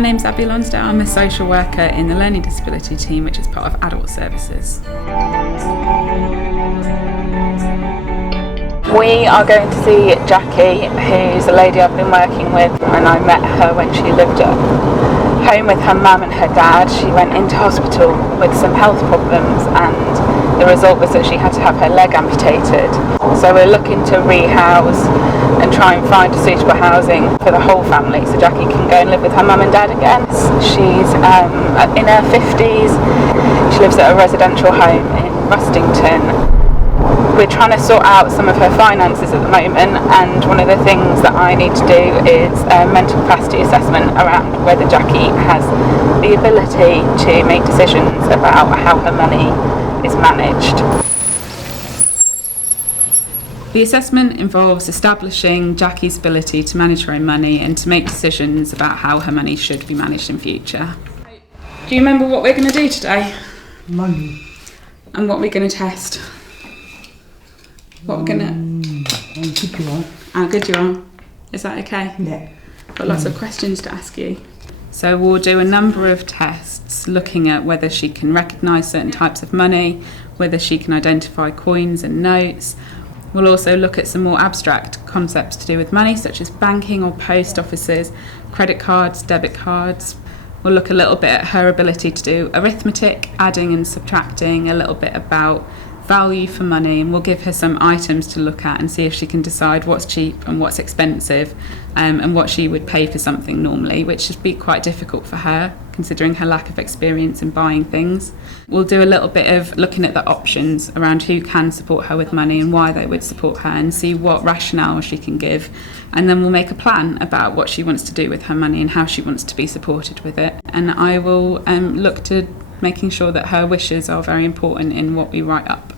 My name's Abby Lonsdale. I'm a social worker in the learning disability team, which is part of adult services. We are going to see Jackie, who's a lady I've been working with, and I met her when she lived at home with her mum and her dad. She went into hospital with some health problems, and the result was that she had to have her leg amputated. So we're looking to rehouse and try and find suitable housing for the whole family so Jackie can go and live with her mum and dad again. She's in her 50s. She lives at a residential home in Rustington. We're trying to sort out some of her finances at the moment, and one of the things that I need to do is a mental capacity assessment around whether Jackie has the ability to make decisions about how her money is managed. The assessment involves establishing Jackie's ability to manage her own money and to make decisions about how her money should be managed in future. Do you remember what we're going to do today? Money. And what we're going to test? What we're going to... How good you are. How good you are. Is that okay? Yeah. Got lots of questions to ask you. So we'll do a number of tests looking at whether she can recognise certain types of money, whether she can identify coins and notes. We'll also look at some more abstract concepts to do with money, such as banking or post offices, credit cards, debit cards. We'll look a little bit at her ability to do arithmetic, adding and subtracting, a little bit about value for money, and we'll give her some items to look at and see if she can decide what's cheap and what's expensive, and what she would pay for something normally, which should be quite difficult for her considering her lack of experience in buying things. We'll do a little bit of looking at the options around who can support her with money and why they would support her, and see what rationale she can give, and then we'll make a plan about what she wants to do with her money and how she wants to be supported with it. And I will look to making sure that her wishes are very important in what we write up.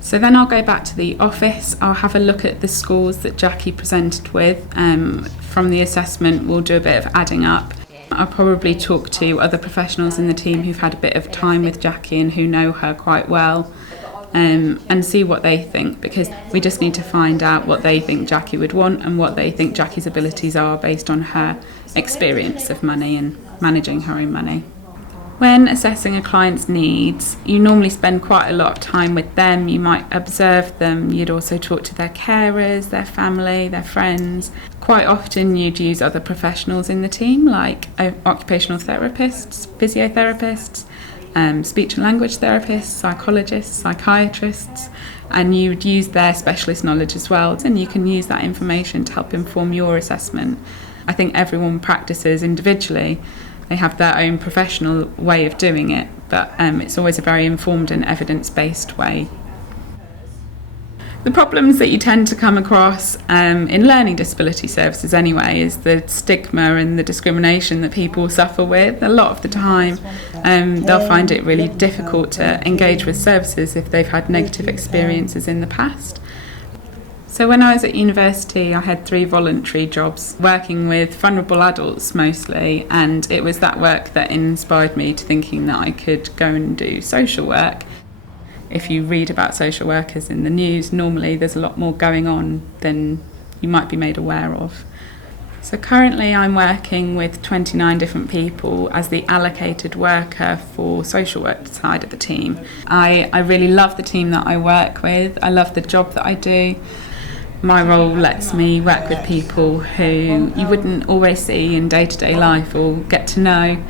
So then I'll go back to the office. I'll have a look at the scores that Jackie presented with. From the assessment, we'll do a bit of adding up. I'll probably talk to other professionals in the team who've had a bit of time with Jackie and who know her quite well, and see what they think, because we just need to find out what they think Jackie would want and what they think Jackie's abilities are based on her experience of money and managing her own money. When assessing a client's needs, you normally spend quite a lot of time with them. You might observe them. You'd also talk to their carers, their family, their friends. Quite often you'd use other professionals in the team, like occupational therapists, physiotherapists, speech and language therapists, psychologists, psychiatrists, and you'd use their specialist knowledge as well, and you can use that information to help inform your assessment. I think everyone practices individually. They have their own professional way of doing it, but it's always a very informed and evidence-based way. The problems that you tend to come across in learning disability services anyway is the stigma and the discrimination that people suffer with. A lot of the time they'll find it really difficult to engage with services if they've had negative experiences in the past. So when I was at university, I had 3 voluntary jobs working with vulnerable adults mostly, and it was that work that inspired me to thinking that I could go and do social work. If you read about social workers in the news, normally there's a lot more going on than you might be made aware of. So currently I'm working with 29 different people as the allocated worker for social work side of the team. I really love the team that I work with. I love the job that I do. My role lets me work with people who you wouldn't always see in day-to-day life or get to know.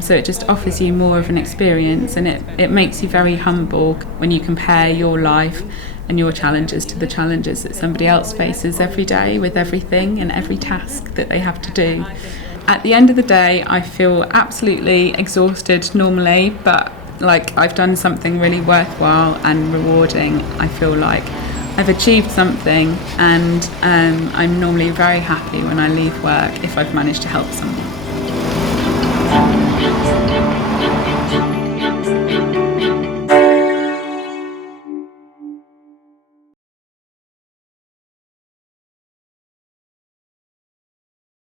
So it just offers you more of an experience, and it makes you very humble when you compare your life and your challenges to the challenges that somebody else faces every day with everything and every task that they have to do. At the end of the day, I feel absolutely exhausted normally, but like I've done something really worthwhile and rewarding. I feel like I've achieved something, and I'm normally very happy when I leave work if I've managed to help someone.